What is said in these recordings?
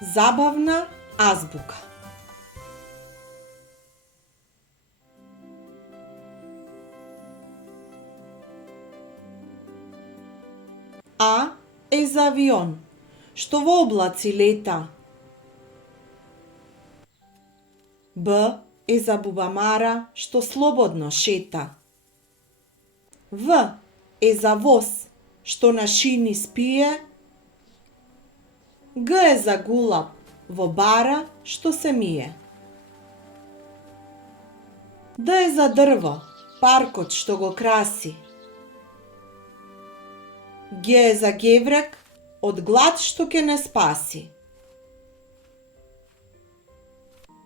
Забавна азбука. А е за авион, што во облаци лета. Б е за бубамара, што слободно шета. В е за воз, што на шини спие. Г е за гулаб, во бара, што се мие. Д е за дрво, паркот што го краси. Г е за геврек, од глад што ќе не спаси.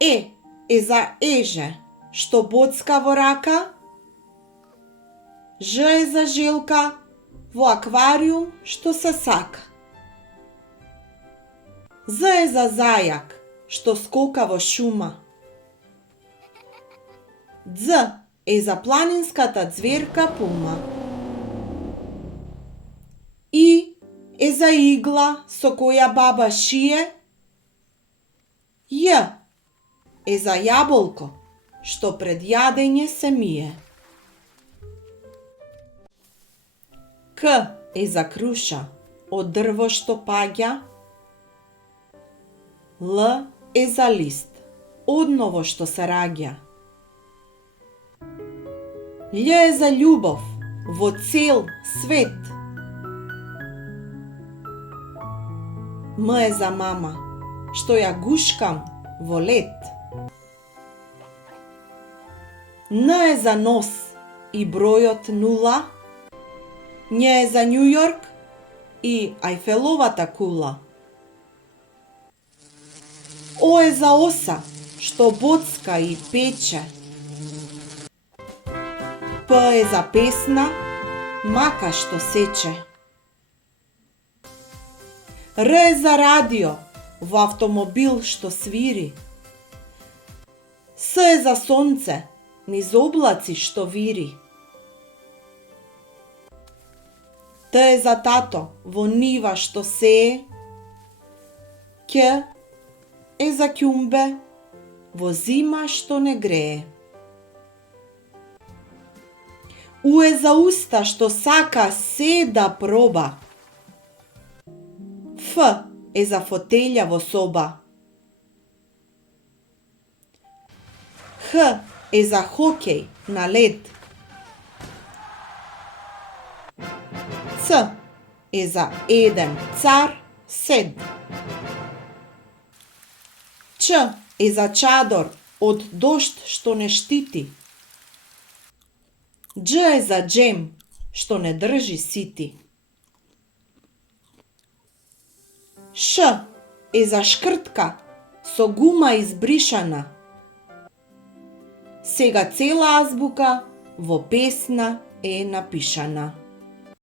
Е за еже, што боцка во рака. Ж е за желка, во аквариум што се сака. З е за зајак, што скока во шума. Дз е за планинската ѕверка пума. И е за игла со која баба шие. Ј е за јаболко, што пред јадење се мие. К е за круша, од дрво што паѓа. Л е за лист, од ново што се раѓа. Љ е за љубов, во цел свет. М е за мама, што ја гушкам во лет. Н е за нос и бројот 0. Њ е за Њујорк и Ајфеловата кула. О е за оса, што боцка и пече. П е за песна, мака што сече. Р е за радио, во автомобил што свири. С е за сонце, низ облаци што вири. Т е за тато, во нива што сее. Ќ е за ќумбе, во зима што не грее. У е за уста што сака се да проба. Ф е за фотелја во соба. Х е за хокеј на лед. Ц е за еден цар сед. Ч е за чадор од дожд што не штити. Дж е за джем што не држи сити. Ш е за шкртка со гума избришана. Сега цела азбука во песна е напишана.